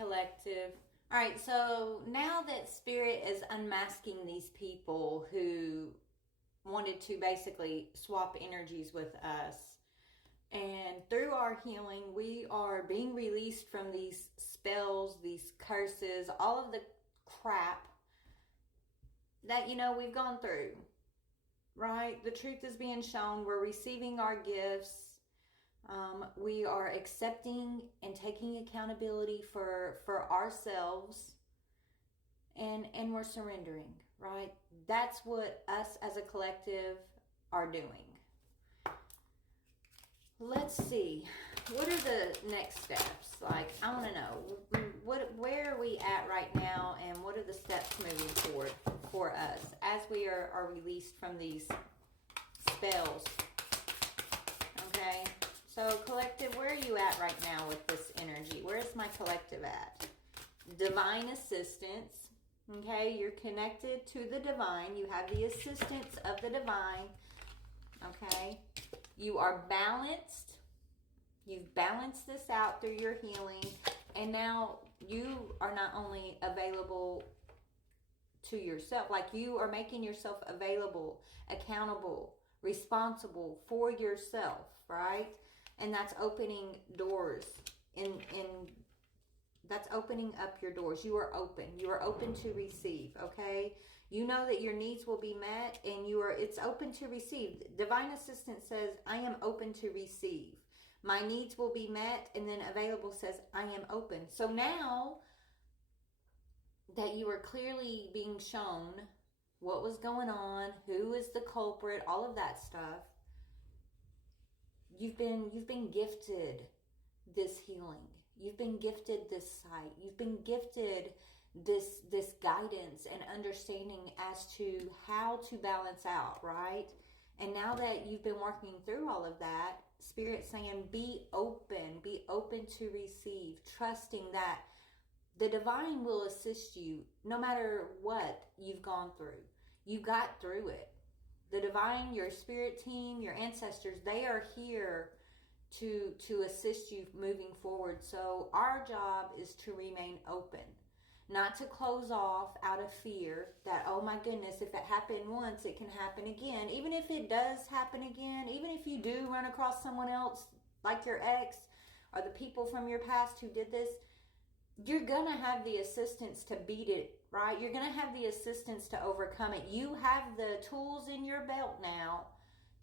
collective. All right, so now that Spirit is unmasking these people who wanted to basically swap energies with us, and through our healing, we are being released from these spells, these curses, all of the crap that, we've gone through, right? The truth is being shown. We're receiving our gifts. We are accepting and taking accountability for ourselves, and we're surrendering, right? That's what us as a collective are doing. Let's see, what are the next steps? Like, I want to know, where are we at right now, and what are the steps moving forward for us as we are released from these spells? Okay, so collective, where are you at right now with this energy? Where is my collective at? Divine assistance. Okay, you're connected to the divine. You have the assistance of the divine. Okay, you are balanced. You've balanced this out through your healing. And now you are not only available to yourself, like you are making yourself available, accountable, responsible for yourself, right? And that's opening doors in that's opening up your doors. You are open. You are open to receive, okay? You know that your needs will be met, and it's open to receive. Divine Assistance says, I am open to receive. My needs will be met, and then Available says, I am open. So now that you are clearly being shown what was going on, who is the culprit, all of that stuff, you've been gifted this healing. You've been gifted this sight. You've been gifted this guidance and understanding as to how to balance out, right? And now that you've been working through all of that, Spirit's saying be open to receive, trusting that the divine will assist you no matter what you've gone through. You got through it. The divine, your spirit team, your ancestors, they are here to assist you moving forward. So our job is to remain open, not to close off out of fear that, oh my goodness, if it happened once, it can happen again. Even if it does happen again, even if you do run across someone else like your ex or the people from your past who did this, you're gonna have the assistance to beat it, right? You're gonna have the assistance to overcome it. You have the tools in your belt now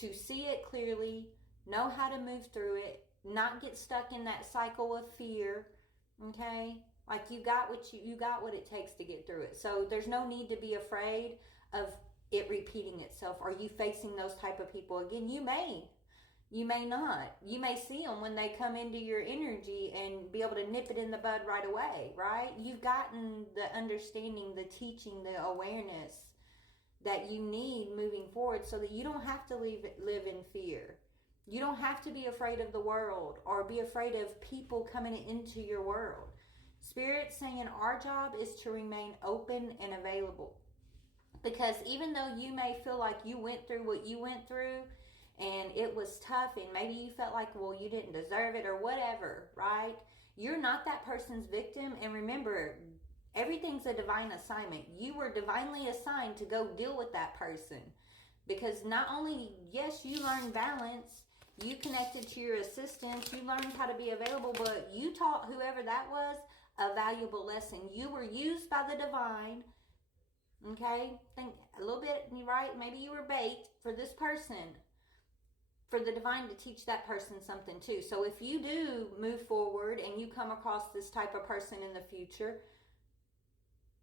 to see it clearly, know how to move through it, not get stuck in that cycle of fear, okay? Like you got what it takes to get through it. So there's no need to be afraid of it repeating itself. Are you facing those type of people again? You may not. You may see them when they come into your energy and be able to nip it in the bud right away, right? You've gotten the understanding, the teaching, the awareness that you need moving forward so that you don't have to live in fear. You don't have to be afraid of the world or be afraid of people coming into your world. Spirit's saying our job is to remain open and available. Because even though you may feel like you went through what you went through and it was tough and maybe you felt like, well, you didn't deserve it or whatever, right? You're not that person's victim. And remember, everything's a divine assignment. You were divinely assigned to go deal with that person. Because not only, yes, you learned balance, you connected to your assistants, you learned how to be available, but you taught whoever that was a valuable lesson. You were used by the divine, okay? Think a little bit, right? Maybe you were bait for this person, for the divine to teach that person something too. So if you do move forward and you come across this type of person in the future,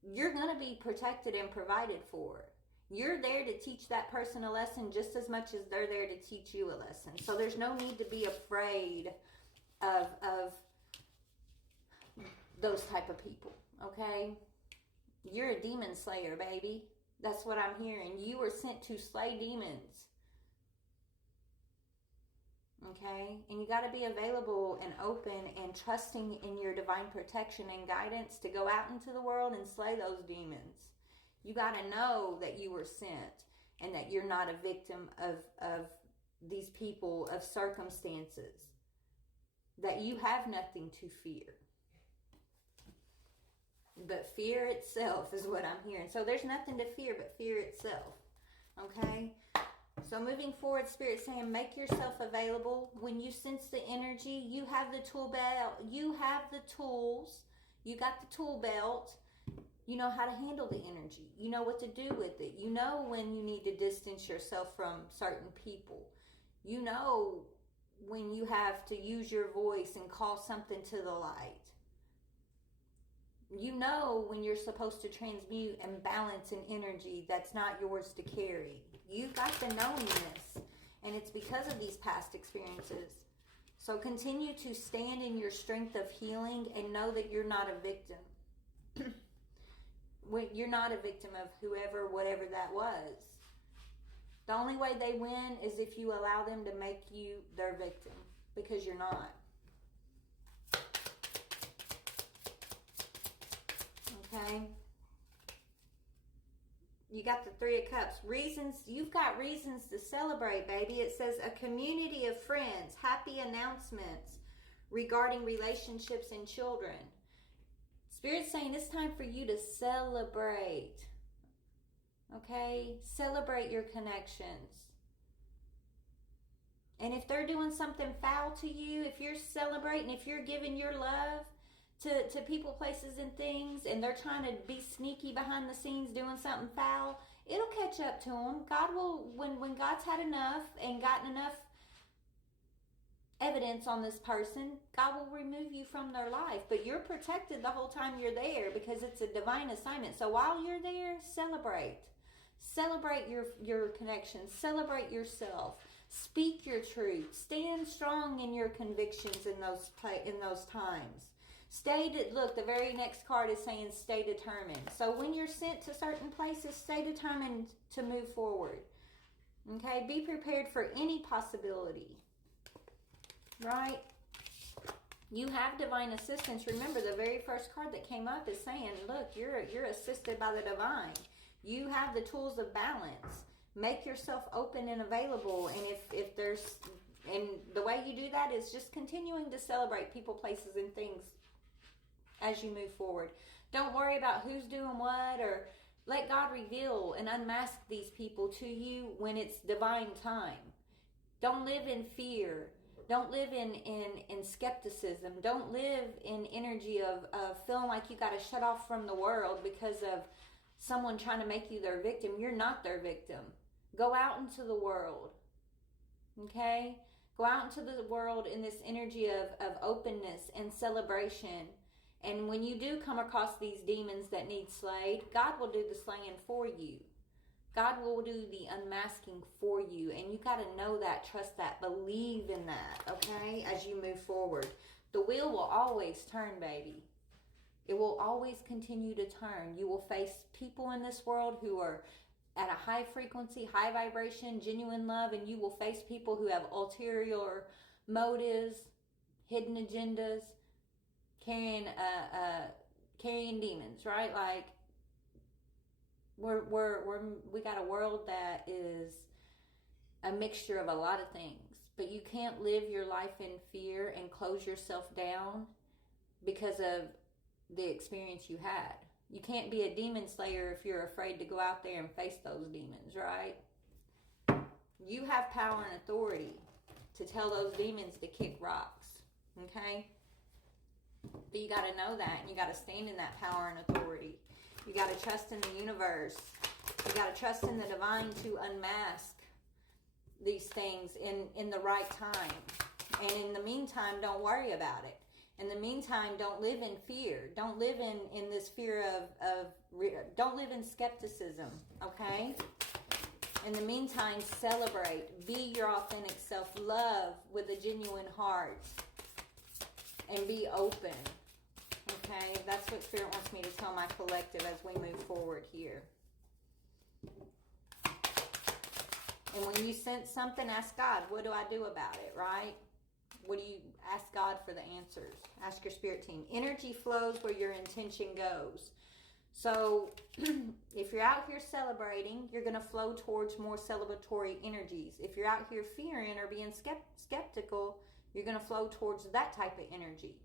you're going to be protected and provided for. You're there to teach that person a lesson just as much as they're there to teach you a lesson. So there's no need to be afraid of those type of people, okay? You're a demon slayer, baby. That's what I'm hearing. You were sent to slay demons. Okay? And you got to be available and open and trusting in your divine protection and guidance to go out into the world and slay those demons. You got to know that you were sent and that you're not a victim of these people, of circumstances, that you have nothing to fear. but fear itself is what I'm hearing. So there's nothing to fear but fear itself. Okay? So moving forward, Spirit saying, make yourself available. When you sense the energy, you have the tool belt. You have the tools. You got the tool belt. You know how to handle the energy. You know what to do with it. You know when you need to distance yourself from certain people. You know when you have to use your voice and call something to the light. You know when you're supposed to transmute and balance an energy that's not yours to carry. You've got the knowingness, and it's because of these past experiences. So continue to stand in your strength of healing and know that you're not a victim. You're not a victim of whoever, whatever that was. The only way they win is if you allow them to make you their victim, because you're not. Okay? You got the Three of Cups. Reasons, you've got reasons to celebrate, baby. It says a community of friends, happy announcements regarding relationships and children. Spirit's saying it's time for you to celebrate. Okay? Celebrate your connections. And if they're doing something foul to you, if you're celebrating, if you're giving your love to people, places, and things, and they're trying to be sneaky behind the scenes doing something foul, it'll catch up to them. God will, when God's had enough and gotten enough evidence on this person, God will remove you from their life. But you're protected the whole time you're there because it's a divine assignment. So while you're there, celebrate. Celebrate your connections. Celebrate yourself. Speak your truth. Stand strong in your convictions in those times. Look, the very next card is saying stay determined. So when you're sent to certain places, stay determined to move forward. Okay? Be prepared for any possibility. Right? You have divine assistance. Remember, the very first card that came up is saying, look, you're assisted by the divine. You have the tools of balance. Make yourself open and available. And if there's, and the way you do that is just continuing to celebrate people, places, and things as you move forward. Don't worry about who's doing what, or let God reveal and unmask these people to you when it's divine time. Don't live in fear. Don't live in skepticism. Don't live in energy of feeling like you got to shut off from the world because of someone trying to make you their victim. You're not their victim. Go out into the world. Okay? Go out into the world in this energy of openness and celebration. And when you do come across these demons that need slayed, God will do the slaying for you. God will do the unmasking for you. And you got to know that, trust that, believe in that, okay, as you move forward. The wheel will always turn, baby. It will always continue to turn. You will face people in this world who are at a high frequency, high vibration, genuine love, and you will face people who have ulterior motives, hidden agendas, carrying demons, right? Like, we got a world that is a mixture of a lot of things, but you can't live your life in fear and close yourself down because of the experience you had. You can't be a demon slayer if you're afraid to go out there and face those demons, right? You have power and authority to tell those demons to kick rocks, okay? But you got to know that, and you got to stand in that power and authority. You got to trust in the universe. You got to trust in the divine to unmask these things in the right time. And in the meantime, don't worry about it. In the meantime, don't live in fear. Don't live in this fear don't live in skepticism, okay? In the meantime, celebrate. Be your authentic self. Love with a genuine heart. And be open. Okay? That's what Spirit wants me to tell my collective as we move forward here. And when you sense something, ask God, what do I do about it, right? What do you ask God for the answers? Ask your spirit team. Energy flows where your intention goes. So if you're out here celebrating, you're going to flow towards more celebratory energies. If you're out here fearing or being skeptical, you're going to flow towards that type of energy.